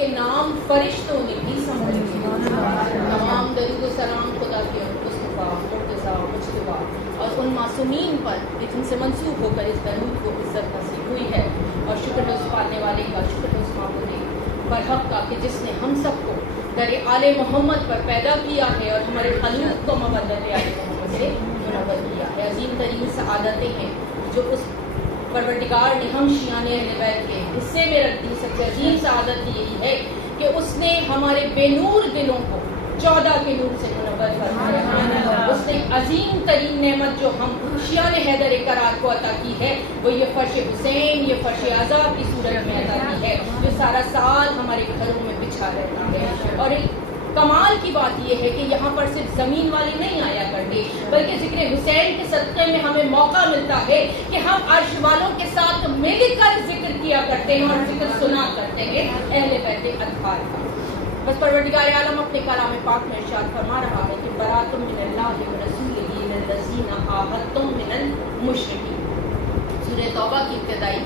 کے نام فرشتوں نے بھی سمجھ لیا. تمام درود و سلام خدا کے مصطفیٰ مرتضیٰ مجتبیٰ اور ان معصومین پر جن سے منسوب ہو کر اس درود کو عزت حاصل ہوئی ہے. اور شکر ہے اس پالنے والے کا، شکر ہے اس معبود برحق کا کہ جس نے ہم سب کو در آل محمد پر پیدا کیا ہے اور ہمارے خلوق کو مودت آل محمد سے منور کیا ہے. عظیم ترین سعادتیں ہیں جو اس پروردگار نے ہم شیعان اہل بیت کے حصے میں رکھ دی. سب سے عظیم سعادت یہی ہے کہ اس نے ہمارے بے نور دلوں کو 14 کے نور سے منور فرمایا. اس نے عظیم ترین نعمت جو ہم شیعان حیدر کرار کو عطا کی ہے وہ یہ فرش حسین، یہ فرش اعظم کی صورت میں عطا کی ہے جو سارا سال ہمارے گھروں میں بچھا رہتا ہے. اور ایک کمال کی بات یہ ہے کہ یہاں پر صرف زمین والے نہیں آیا کرتے بلکہ ذکر حسین کے صدقے میں ہمیں موقع ملتا ہے کہ ہم عرش والوں کے ساتھ مل کر ذکر کیا کرتے ہیں اور ذکر سنا کرتے ہیں اہل بیت اطہار کا. بس پروردگار عالم اپنے کلام پاک میں ارشاد فرما رہا ہے کہ برات من اللہ و رسولہ الی الذین عاہدتم من المشرکین. سورہ توبہ کی ابتدائی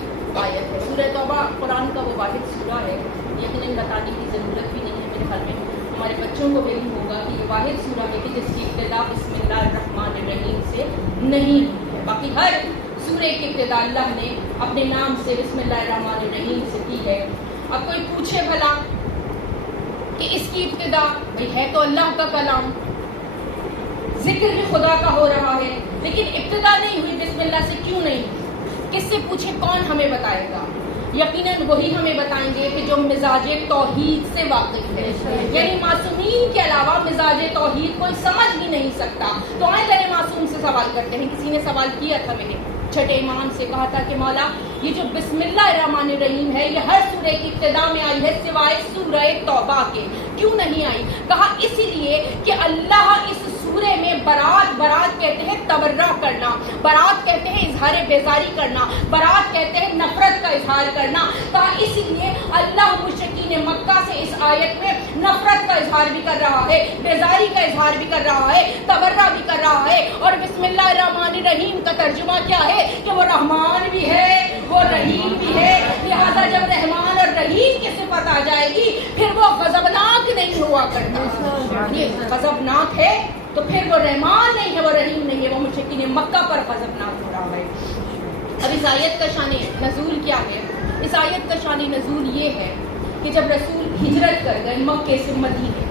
آیت ہے. سورہ توبہ قرآن کا وہ واحد سورہ ہے، یقیناً بتانے کی ضرورت بھی نہیں ہے میرے خیال میں. ہمارے بچوں کو بھی ہوگا کہ یہ واحد سورہ ہے کہ جس کی ابتدا بسم اللہ الرحمن الرحیم سے نہیں ہے. باقی ہر سورہ کی ابتدا اللہ نے اپنے نام سے بسم اللہ الرحمن الرحیم سے کی ہے. اب کوئی پوچھے بھلا کہ اس کی ابتدا بھئی ہے تو اللہ کا کلام، ذکر بھی خدا کا ہو رہا ہے، لیکن ابتدا نہیں ہوئی بسم اللہ سے کیوں نہیں؟ کس سے پوچھے، کون ہمیں بتائے گا؟ یقیناً وہی ہمیں بتائیں گے کہ جو مزاج توحید سے واقف ہے. یعنی معصومین کے علاوہ مزاج توحید کوئی سمجھ بھی نہیں سکتا. تو آئے ذرا معصوم سے سوال کرتے ہیں. کسی نے سوال کیا تھا میرے چھٹے امام سے، کہا تھا کہ مولا یہ جو بسم اللہ الرحمن الرحیم ہے یہ ہر سورہ کی ابتدا میں آئی ہے سوائے سورہ توبہ کے، کیوں نہیں آئی؟ کہا اس لیے کہ اللہ اس سورہ میں برات کہتے ہیں تبرہ کرنا، برات کہتے ہیں اظہار بیزاری کرنا، برات کہتے ہیں نفرت کا اظہار کرنا. کہا اس لیے اللہ مشرکین مکہ سے اس آیت میں نفرت کا اظہار بھی کر رہا ہے، بیزاری کا اظہار بھی کر رہا ہے، تبرہ بھی کر رہا ہے. اور بسم اللہ الرحمن الرحیم کا ترجمہ کیا ہے کہ وہ رحمان بھی ہے وہ رحیم بھی ہے. لہذا جب رحمان اور رحیم کی صفت آ جائے گی پھر وہ غضبناک نہیں ہوا کرتا. یہ غضبناک ہے تو پھر وہ رحمان نہیں ہے، وہ رحیم نہیں ہے، وہ مشرکین مکہ پر غضبناک ہو رہا ہے. اب اس آیت کا شان نزول کیا ہے؟ اس آیت کا شان نزول یہ ہے کہ جب رسول ہجرت کر گئے مکے سے مدینے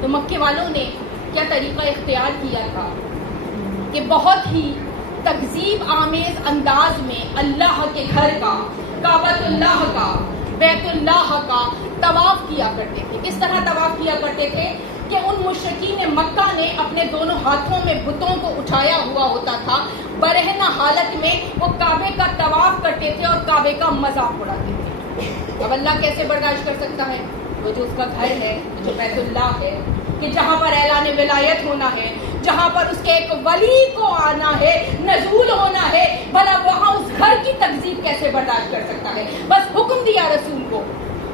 تو مکے والوں نے کیا طریقہ اختیار کیا تھا کہ بہت ہی تکذیب آمیز انداز میں اللہ کے گھر کا، کعبۃ اللہ کا، بیت اللہ کا طواف کیا کرتے تھے. کس طرح طواف کیا کرتے تھے کہ ان مشرکین مکہ نے اپنے دونوں ہاتھوں میں بتوں کو اٹھایا ہوا ہوتا تھا، برہنہ حالت میں وہ کعبے کا طواف کرتے تھے اور کعبے کا مذاق اڑاتے تھے. اب اللہ کیسے برداشت کر سکتا ہے؟ وہ جو اس کا گھر ہے، جو بیت اللہ ہے، کہ جہاں پر اعلان ولایت ہونا ہے، جہاں پر اس کے ایک ولی کو آنا ہے، نزول ہونا ہے، بھلا وہاں اس گھر کی تکذیب کیسے برداشت کر سکتا ہے؟ بس حکم دیا رسول کو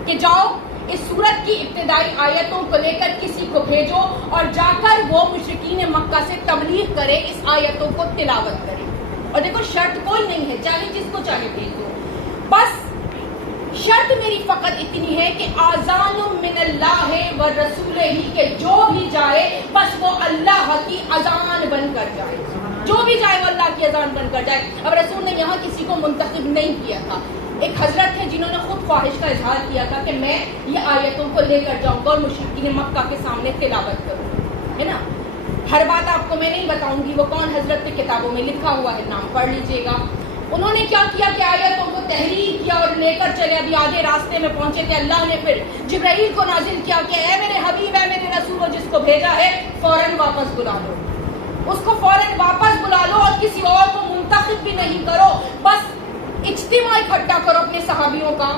کہ جاؤ اس سورت کی ابتدائی آیتوں کو لے کر کسی کو بھیجو اور جا کر وہ مشرکین مکہ سے تبلیغ کرے، اس آیتوں کو تلاوت کرے. اور دیکھو شرط کوئی نہیں ہے، چاہے جس کو چاہے بھیج دو، بس شرط میری فقط اتنی ہے کہ آذان من اللہ و رسول ہی کہ جو بھی جائے بس وہ اللہ کی اذان بن کر جائے، جو بھی جائے وہ اللہ کی اذان بن کر جائے. اب رسول نے یہاں کسی کو منتخب نہیں کیا تھا. ایک حضرت تھے جنہوں نے خود خواہش کا اظہار کیا تھا کہ میں یہ آیتوں کو لے کر جاؤں گا اور مشرکین مکہ کے سامنے تلاوت کروں گا، ہے نا. ہر بات آپ کو میں نہیں بتاؤں گی، وہ کون حضرت کی کتابوں میں لکھا ہوا ہے، نام پڑھ لیجئے گا. انہوں نے کیا کیا کہ آیتوں کو تحریر کیا اور لے کر چلے. ابھی آگے راستے میں پہنچے تھے، اللہ نے پھر جبرائیل کو نازل کیا کہ اے میرے حبیب، اے میرے رسول، جس کو بھیجا ہے فوراً واپس بلا لو، اس کو فوراً واپس بلا لو اور کسی اور کو منتخب بھی نہیں کرو. بس اجتماع اکٹھا کرو اپنے صحابیوں کا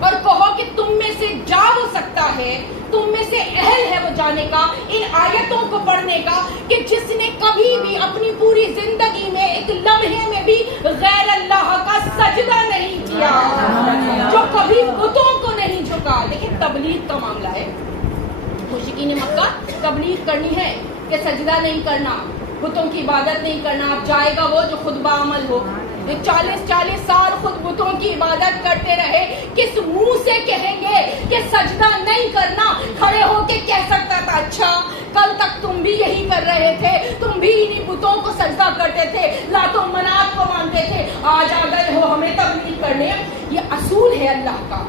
اور کہو کہ تم میں سے جا وہ سکتا ہے، تم میں سے اہل ہے وہ جانے کا، ان آیتوں کو پڑھنے کا کہ جس نے کبھی بھی اپنی پوری زندگی میں ایک لمحے میں بھی غیر اللہ کا سجدہ نہیں کیا، جو کبھی بتوں کو نہیں جھکا. لیکن تبلیغ کا معاملہ ہے، مشرکین مکہ تبلیغ کرنی ہے کہ سجدہ نہیں کرنا، بتوں کی عبادت نہیں کرنا. اب جائے گا وہ جو خود بعمل ہو، جو 40 سال خود بتوں کی عبادت کرتے رہے، کس منہ سے کہیں گے کہ سجدہ نہیں کرنا؟ کھڑے ہو کے کہہ سکتا تھا اچھا کل تک تم بھی یہی کر رہے تھے، تم بھی انہی بتوں کو سجدہ کرتے تھے، لات و منات کو مانتے تھے، آج آ گئے ہو ہمیں تبلیغ کرنے۔ یہ اصول ہے اللہ کا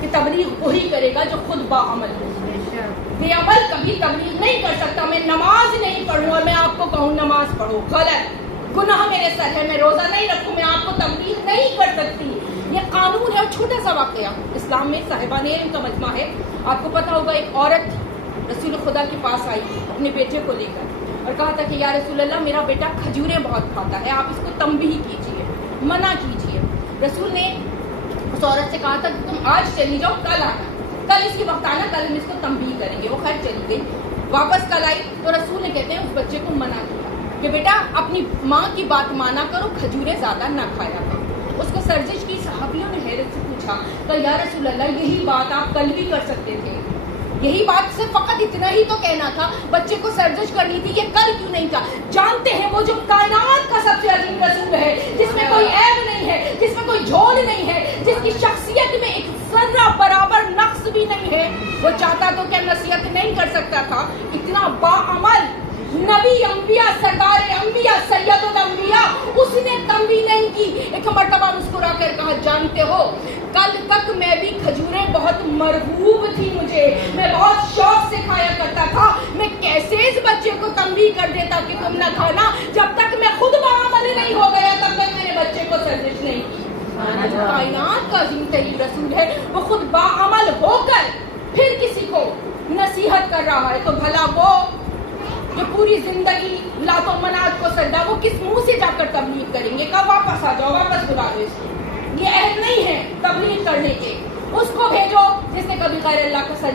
کہ تبلیغ وہی کرے گا جو خود باعمل ہو۔ بے عمل کبھی تبلیغ نہیں کر سکتا۔ میں نماز نہیں پڑھوں اور میں آپ کو کہوں نماز پڑھو، غلط، گناہ میرے سر ہے، میں روزہ نہیں رکھوں، میں آپ کو تبلیغ نہیں کر سکتی۔ یہ قانون ہے۔ اور چھوٹا سا واقعہ اسلام میں صاحبان علم کا مجمع ہے، آپ کو پتا ہوگا، ایک عورت رسول خدا کے پاس آئی اپنے بیٹے کو لے کر اور کہا تھا کہ یا رسول اللہ میرا بیٹا کھجوریں بہت کھاتا ہے، آپ اس کو تنبیہ کیجیے، منع کیجیے۔ رسول نے اس عورت سے کہا تھا کہ تم آج چلی جاؤ، کل آنا، کل اس کے وقت آنا، کل ہم اس کو تنبیہ کریں گے۔ وہ خیر چلی گئی، واپس کل آئی تو رسول نے کہتے ہیں اس بچے کو منع کیا کہ بیٹا اپنی ماں کی بات مانا کرو، کھجوریں زیادہ نہ کھایا کرو۔ اس کو سرزش کی، صحابیوں نے حیرت سے پوچھا تو یا رسول اللہ یہی بات آپ کل بھی کر سکتے تھے، یہی بات سے فقط اتنا ہی تو کہنا تھا، بچے کو سرزش کرنی تھی، یہ کل کیوں نہیں تھا؟ جانتے ہیں وہ جو کائنات کا سب سے عظیم رسول ہے، جس میں کوئی عیب نہیں ہے، جس میں کوئی جھول نہیں ہے، جس کی شخصیت میں ایک ذرہ برابر نقص بھی نہیں ہے، وہ چاہتا تو کیا نصیحت نہیں کر سکتا تھا؟ اتنا باعمل نبی، انبیاء، سردار انبیاء، سید الانبیاء، اس نے تنبیہ نہیں کی۔ ایک مرتبہ مسکرا کر کہا جانتے ہو کل تک میں بھی کھجوریں بہت مرغوب تھی، مجھے میں بہت شوق سے کھایا کرتا تھا، میں کیسے اس بچے کو تنبیہ کر دیتا کہ تم نہ کھانا؟ جب تک میں خود باعمل نہیں ہو گیا تب تک میرے بچے کو سرزش نہیں کی۔ جو کائنات کا عظیم ترین رسول ہے وہ خود باعمل ہو کر پھر کسی کو نصیحت کر رہا ہے، تو بھلا وہ جو پوری زندگی لات و منات کو سجدہ، وہ کس منہ سے جا کر تبلیغ کریں گے؟ کب واپس آ جاؤ، واپس بلا دو اس کو، یہ عہد نہیں ہے تبلیغ کرنے کے۔ اس کو بھیجو جس نے کبھی غیر اللہ کو سجدہ